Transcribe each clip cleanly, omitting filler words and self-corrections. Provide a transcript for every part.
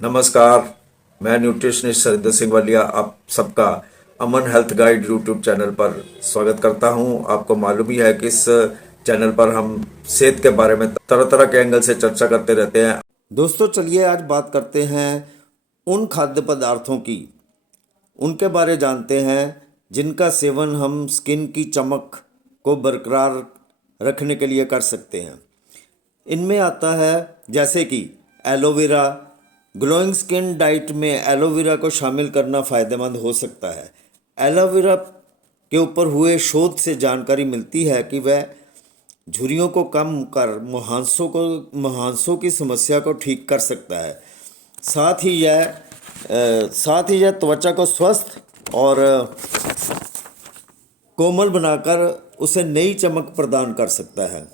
नमस्कार। मैं न्यूट्रिशनिस्ट सरिंदर सिंह वालिया आप सबका अमन हेल्थ गाइड यूट्यूब चैनल पर स्वागत करता हूं। आपको मालूम ही है कि इस चैनल पर हम सेहत के बारे में तरह तरह के एंगल से चर्चा करते रहते हैं। दोस्तों, चलिए आज बात करते हैं उन खाद्य पदार्थों की, उनके बारे जानते हैं जिनका सेवन हम स्किन की चमक को बरकरार रखने के लिए कर सकते हैं। इनमें आता है जैसे कि एलोवेरा। ग्लोइंग स्किन डाइट में एलोवेरा को शामिल करना फ़ायदेमंद हो सकता है। एलोवेरा के ऊपर हुए शोध से जानकारी मिलती है कि वह झुर्रियों को कम कर मुहांसों की समस्या को ठीक कर सकता है। साथ ही यह त्वचा को स्वस्थ और कोमल बनाकर उसे नई चमक प्रदान कर सकता है।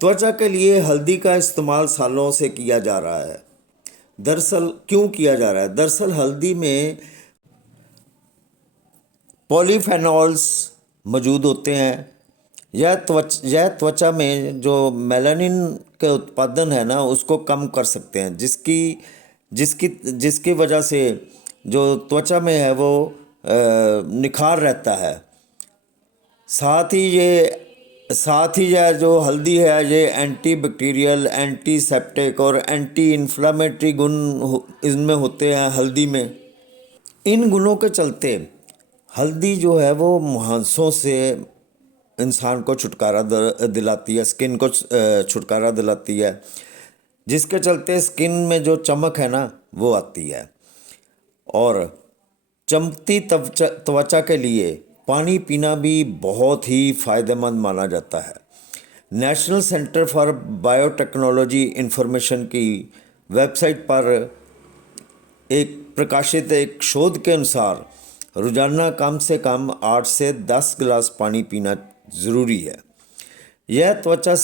त्वचा के लिए हल्दी का इस्तेमाल सालों से किया जा रहा है। दरअसल क्यों किया जा रहा है? दरअसल हल्दी में पॉलीफेनॉल्स मौजूद होते हैं। यह त्वचा में जो मेलानिन के उत्पादन है ना, उसको कम कर सकते हैं, जिसकी जिसकी जिसकी वजह से जो त्वचा में है वो निखार रहता है। साथ ही यह जो हल्दी है ये एंटी बैक्टीरियल, एंटीसेप्टिक और एंटी इन्फ्लामेटरी गुण इसमें होते हैं हल्दी में। इन गुणों के चलते हल्दी जो है वो मुहांसों से इंसान को छुटकारा दिलाती है, स्किन को छुटकारा दिलाती है, जिसके चलते स्किन में जो चमक है ना वो आती है। और चमकती त्वचा के लिए पानी पीना भी बहुत ही फायदेमंद माना जाता है। National centre for biotechnology information की वेबसाइट पर प्रकाशित एक शोध के अनुसार रोजाना कम से कम 8 से 10 गिलास पानी पीना ज़रूरी है। यह त्वचा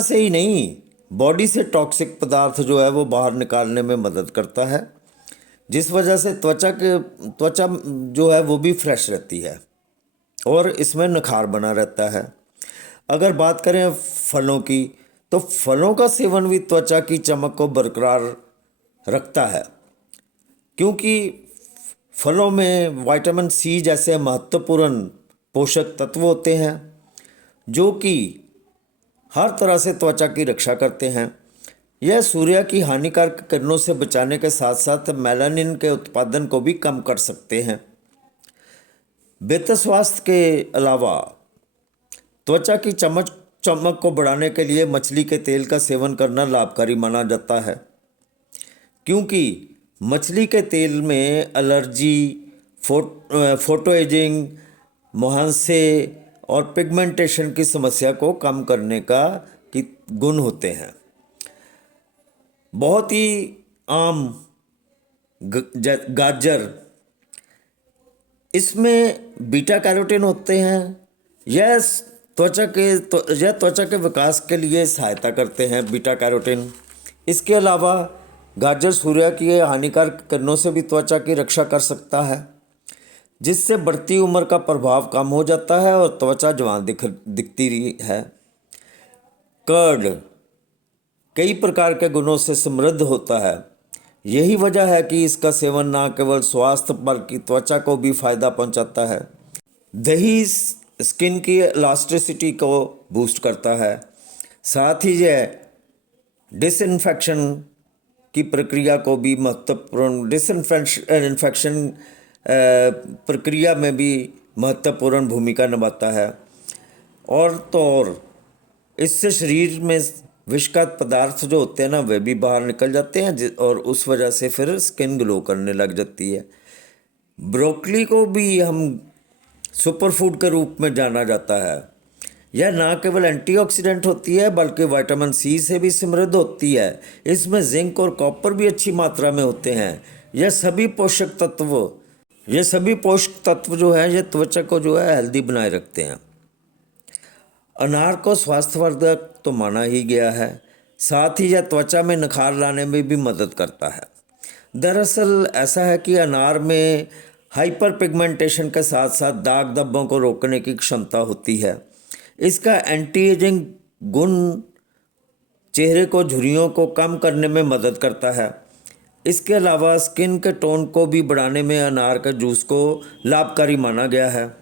से ही नहीं, बॉडी से टॉक्सिक पदार्थ जो है वो बाहर निकालने में मदद करता है, जिस वजह से त्वचा जो है वो भी फ्रेश रहती है और इसमें निखार बना रहता है। अगर बात करें फलों की, तो फलों का सेवन भी त्वचा की चमक को बरकरार रखता है, क्योंकि फलों में विटामिन सी जैसे महत्वपूर्ण पोषक तत्व होते हैं जो कि हर तरह से त्वचा की रक्षा करते हैं। यह सूर्य की हानिकारक किरणों से बचाने के साथ साथ मेलानिन के उत्पादन को भी कम कर सकते हैं। बेहतर स्वास्थ्य के अलावा त्वचा की चमक को बढ़ाने के लिए मछली के तेल का सेवन करना लाभकारी माना जाता है, क्योंकि मछली के तेल में एलर्जी, फोटो एजिंग, मुहांसे और पिगमेंटेशन की समस्या को कम करने की गुण होते हैं। बहुत ही आम गाजर, इसमें बीटा कैरोटीन होते हैं। यह त्वचा के विकास के लिए सहायता करते हैं, बीटा कैरोटीन। इसके अलावा गाजर सूर्य की हानिकारक किरणों से भी त्वचा की रक्षा कर सकता है, जिससे बढ़ती उम्र का प्रभाव कम हो जाता है और त्वचा जवान दिखती रही है। कर्ड कई प्रकार के गुणों से समृद्ध होता है। यही वजह है कि इसका सेवन न केवल स्वास्थ्य बल्कि त्वचा को भी फायदा पहुंचाता है। दही स्किन की इलास्टिसिटी को बूस्ट करता है। साथ ही यह डिसइंफेक्शन की प्रक्रिया को भी डिसइंफेक्शन प्रक्रिया में भी महत्वपूर्ण भूमिका निभाता है। और इससे शरीर में विषाक्त पदार्थ जो होते हैं ना वे भी बाहर निकल जाते हैं और उस वजह से फिर स्किन ग्लो करने लग जाती है। ब्रोकली को भी हम सुपर फूड के रूप में जाना जाता है। यह न केवल एंटीऑक्सीडेंट होती है बल्कि विटामिन सी से भी समृद्ध होती है। इसमें जिंक और कॉपर भी अच्छी मात्रा में होते हैं। यह सभी पोषक तत्व जो है ये त्वचा को जो है हेल्दी बनाए रखते हैं। अनार को स्वास्थ्यवर्धक तो माना ही गया है, साथ ही यह त्वचा में निखार लाने में भी मदद करता है। दरअसल ऐसा है कि अनार में हाइपर पिगमेंटेशन के साथ साथ दाग धब्बों को रोकने की क्षमता होती है। इसका एंटी एजिंग गुण चेहरे को झुर्रियों को कम करने में मदद करता है। इसके अलावा स्किन के टोन को भी बढ़ाने में अनार का जूस को लाभकारी माना गया है।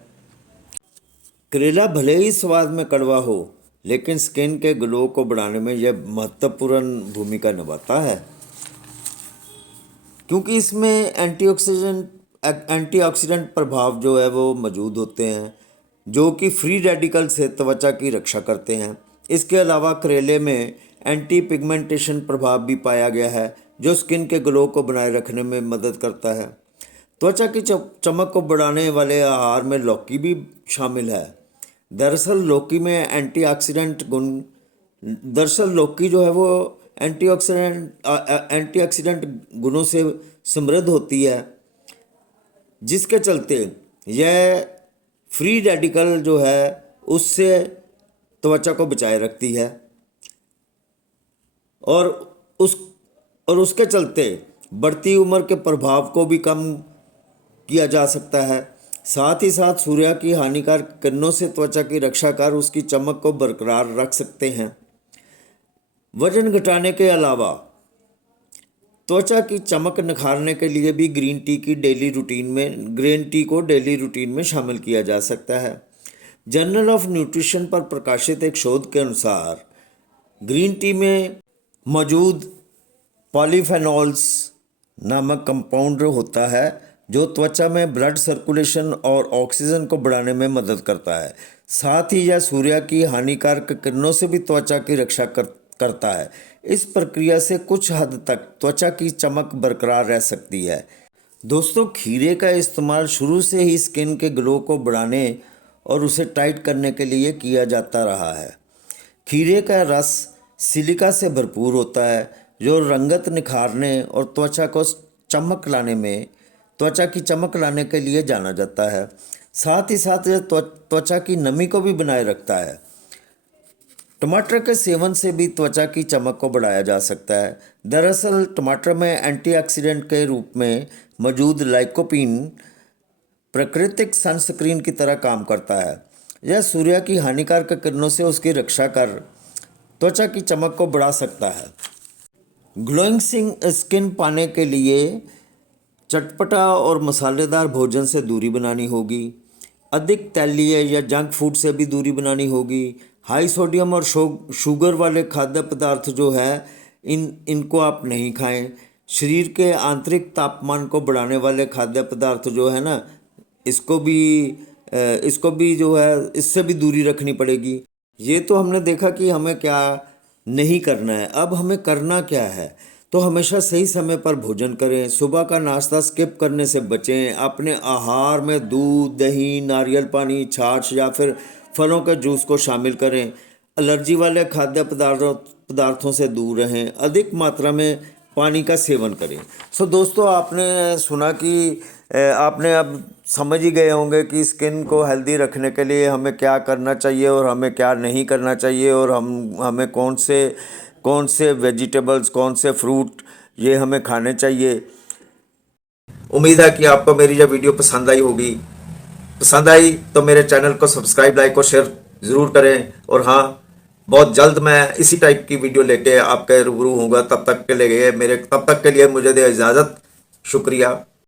करेला भले ही स्वाद में कड़वा हो, लेकिन स्किन के ग्लो को बढ़ाने में यह महत्वपूर्ण भूमिका निभाता है, क्योंकि इसमें एंटीऑक्सीडेंट प्रभाव जो है वो मौजूद होते हैं, जो कि फ्री रेडिकल से त्वचा की रक्षा करते हैं। इसके अलावा करेले में एंटी पिगमेंटेशन प्रभाव भी पाया गया है, जो स्किन के ग्लो को बनाए रखने में मदद करता है। त्वचा की चमक को बढ़ाने वाले आहार में लौकी भी शामिल है। दरअसल लौकी में लौकी जो है वो एंटीऑक्सीडेंट गुणों से समृद्ध होती है, जिसके चलते यह फ्री रेडिकल जो है उससे त्वचा को बचाए रखती है और उसके चलते बढ़ती उम्र के प्रभाव को भी कम किया जा सकता है। साथ ही साथ सूर्य की हानिकारक किरणों से त्वचा की रक्षा कर उसकी चमक को बरकरार रख सकते हैं। वजन घटाने के अलावा त्वचा की चमक निखारने के लिए भी ग्रीन टी को डेली रूटीन में शामिल किया जा सकता है। जर्नल ऑफ न्यूट्रिशन पर प्रकाशित एक शोध के अनुसार ग्रीन टी में मौजूद पॉलीफेनॉल्स नामक कंपाउंड होता है, जो त्वचा में ब्लड सर्कुलेशन और ऑक्सीजन को बढ़ाने में मदद करता है। साथ ही यह सूर्य की हानिकारक किरणों से भी त्वचा की रक्षा करता है। इस प्रक्रिया से कुछ हद तक त्वचा की चमक बरकरार रह सकती है। दोस्तों, खीरे का इस्तेमाल शुरू से ही स्किन के ग्लो को बढ़ाने और उसे टाइट करने के लिए किया जाता रहा है। खीरे का रस सिलिका से भरपूर होता है, जो रंगत निखारने और त्वचा की चमक लाने के लिए जाना जाता है। साथ ही साथ यह त्वचा की नमी को भी बनाए रखता है। टमाटर के सेवन से भी त्वचा की चमक को बढ़ाया जा सकता है। दरअसल टमाटर में एंटीऑक्सीडेंट के रूप में मौजूद लाइकोपीन प्राकृतिक सनस्क्रीन की तरह काम करता है। यह सूर्य की हानिकारक किरणों से उसकी रक्षा कर त्वचा की चमक को बढ़ा सकता है। ग्लोइंग स्किन पाने के लिए चटपटा और मसालेदार भोजन से दूरी बनानी होगी। अधिक तैलीय या जंक फूड से भी दूरी बनानी होगी। हाई सोडियम और शुगर वाले खाद्य पदार्थ जो है इनको आप नहीं खाएं। शरीर के आंतरिक तापमान को बढ़ाने वाले खाद्य पदार्थ जो है ना, इसको भी जो है इससे भी दूरी रखनी पड़ेगी। ये तो हमने देखा कि हमें क्या नहीं करना है। अब हमें करना क्या है? तो हमेशा सही समय पर भोजन करें। सुबह का नाश्ता स्किप करने से बचें। अपने आहार में दूध, दही, नारियल पानी, छाछ या फिर फलों के जूस को शामिल करें। एलर्जी वाले खाद्य पदार्थों से दूर रहें। अधिक मात्रा में पानी का सेवन करें। दोस्तों, आपने सुना कि आपने अब समझ ही गए होंगे कि स्किन को हेल्दी रखने के लिए हमें क्या करना चाहिए और हमें क्या नहीं करना चाहिए, और हमें कौन से वेजिटेबल्स, कौन से फ्रूट ये हमें खाने चाहिए। उम्मीद है कि आपको मेरी यह वीडियो पसंद आई होगी। पसंद आई तो मेरे चैनल को सब्सक्राइब, लाइक और शेयर ज़रूर करें। और हाँ, बहुत जल्द मैं इसी टाइप की वीडियो लेके आपके रूबरू होऊंगा। तब तक के लिए मुझे दे इजाज़त। शुक्रिया।